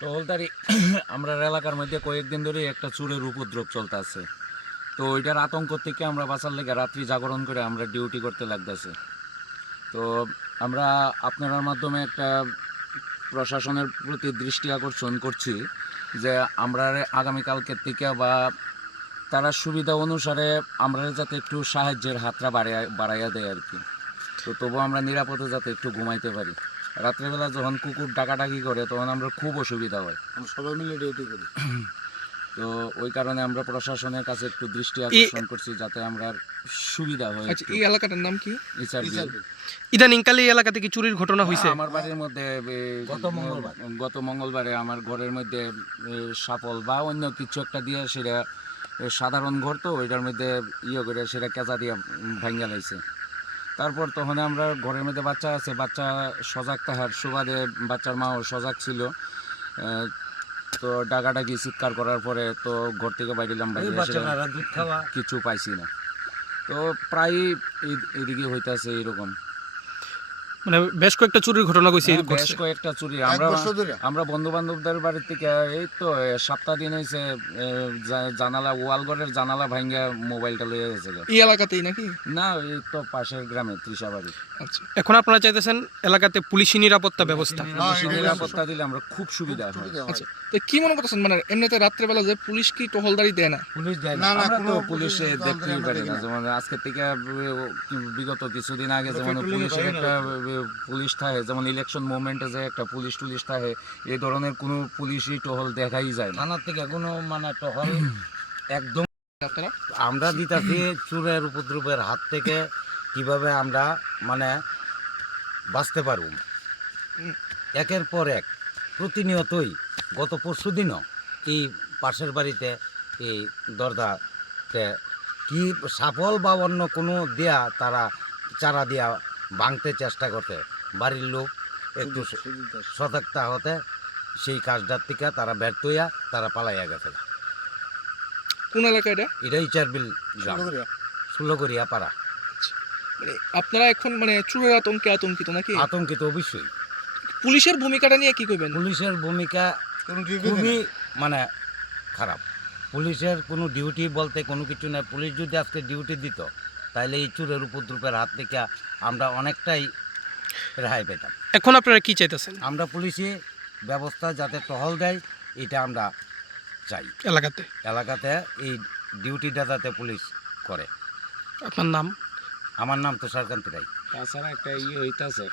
টহলদারি আমরা এলাকার মধ্যে কয়েকদিন ধরে একটা চুরের উপদ্রব চলতেছে। তো ওইটার আতঙ্ক থেকে আমরা বাঁচার লেগে রাত্রি জাগরণ করে আমরা ডিউটি করতে লাগতেছে। তো আমরা আপনার মাধ্যমে একটা প্রশাসনের প্রতি দৃষ্টি আকর্ষণ করছি যে আমরা আগামীকালকের থেকে বা তারা সুবিধা অনুসারে আমরা যাতে একটু সাহায্যের হাতটা বাড়াইয়া বাড়াইয়া দেয় আর কি। তো তবু আমরা নিরাপদে যাতে একটু ঘুমাইতে পারি। রাত্রেবেলা যখন কুকুর ডাকাডাকি করে তখন আমরা খুব অসুবিধা হয়। আমরা সবাই মিলে ডিউটি করি। তো ওই কারণে আমরা প্রশাসনের কাছে একটু দৃষ্টি আকর্ষণ করছি যাতে আমরা সুবিধা হয় আচ্ছা এই এলাকাটার নাম কি? ইদানিংকালে এই এলাকাতে কি চুরির ঘটনা হয়েছে আমার বাড়ির মধ্যে গত মঙ্গলবার। গত মঙ্গলবারে আমার ঘরের মধ্যে সাপল বা অন্য কিছু একটা দিয়ে সেটা সাধারণ ঘর তো ওইটার মধ্যে ইয়ে করে সেটা কেঁচা দিয়ে ভাঙ্গা লাইছে। তারপর তখন আমরা ঘরের মধ্যে বাচ্চা আছে বাচ্চা সজাগ তাহার সুবাদে বাচ্চার মাও সজাগ ছিল। তো ডাকাডাকি চিৎকার করার পরে তো ঘর থেকে বাইরেলাম কিছু পাইছি না। তো প্রায় এদিকে হইতেছে এরকম। মানে বেশ কয়েকটা চুরির ঘটনা হয়েছে হ্যাঁ, বেশ কয়েকটা চুরি। আমরা আমরা বন্ধু বান্ধবদের বাড়ি থেকে এই তো সপ্তাহ দিন হয়েছে জানালা ওয়ালগড়ের জানালা ভাঙ্গা মোবাইলটা লয়ে গেছে এই এলাকাতেই নাকি? না এই তো পাশের গ্রামে ত্রিশাবাড়ি আচ্ছা। এখন আপনারা চাইতেছেন এলাকাতে পুলিশি নিরাপত্তা ব্যবস্থা। নিরাপত্তা দিলে আমরা খুব সুবিধা হয় সুবিধা হয়। আচ্ছা। তো কি মনে করতেছেন? মানে এমনিতে রাত্রেবেলা যে পুলিশ কি টহলদারি দেয় না? পুলিশ যায় না। না আমরা তো কোনো পুলিশে দেখতেই পারি না। যেমন আজকে থেকে বিগত কিছুদিন আগে যেমন পুলিশের একটা পুলিশ থাকে যেমন ইলেকশন মুভমেন্টে যে একটা পুলিশ টুলিশ থাকে এই ধরনের কোনো পুলিশই টহল দেখাই যায় না। থানার থেকে কোনো মানে টহল একদম আমরা দিতাছি চুরের উপদ্রবের হাত থেকে কীভাবে আমরা মানে বাঁচতে পারব। একের পর এক প্রতিনিয়তই গত পরশু দিনও এই পাশের বাড়িতে এই দরদাতে কি সাফল বা অন্য কোনো দেয়া তারা চারা দিয়া ভাঙতে চেষ্টা করতে বাড়ির লোক একটু সতর্কতা হতে সেই কাজটার থেকে তারা ব্যর্থ হইয়া তারা পালাইয়া গেছে। কোন এলাকা এটা? এটাই চারবিল গ্রাম। ষোলগড়িয়া পাড়া। মানে আপনারা এখন মানে চুরের আতঙ্কে আতঙ্কিত নাকি? আতঙ্কিত অবশ্যই। পুলিশের ভূমিকাটা নিয়ে কি কইবেন? পুলিশের ভূমিকা খুবই মানে খারাপ। পুলিশের কোনো ডিউটি বলতে কোনো কিছু নেই। পুলিশ যদি আজকে ডিউটি দিত তাহলে এই চুরের উপদ্রবের হাত থেকে আমরা অনেকটাই রেহাই পেতাম। এখন আপনারা কি চাইতেছেন? আমরা পুলিশে ব্যবস্থা যাতে টহল দেয় এটা আমরা চাই। এলাকাতে? এলাকাতে এই ডিউটিটা যাতে পুলিশ করে। আপনার নাম? আমার নাম তুষারকান্তি রায়। তাছাড়া একটা ইয়ে হইতাছে।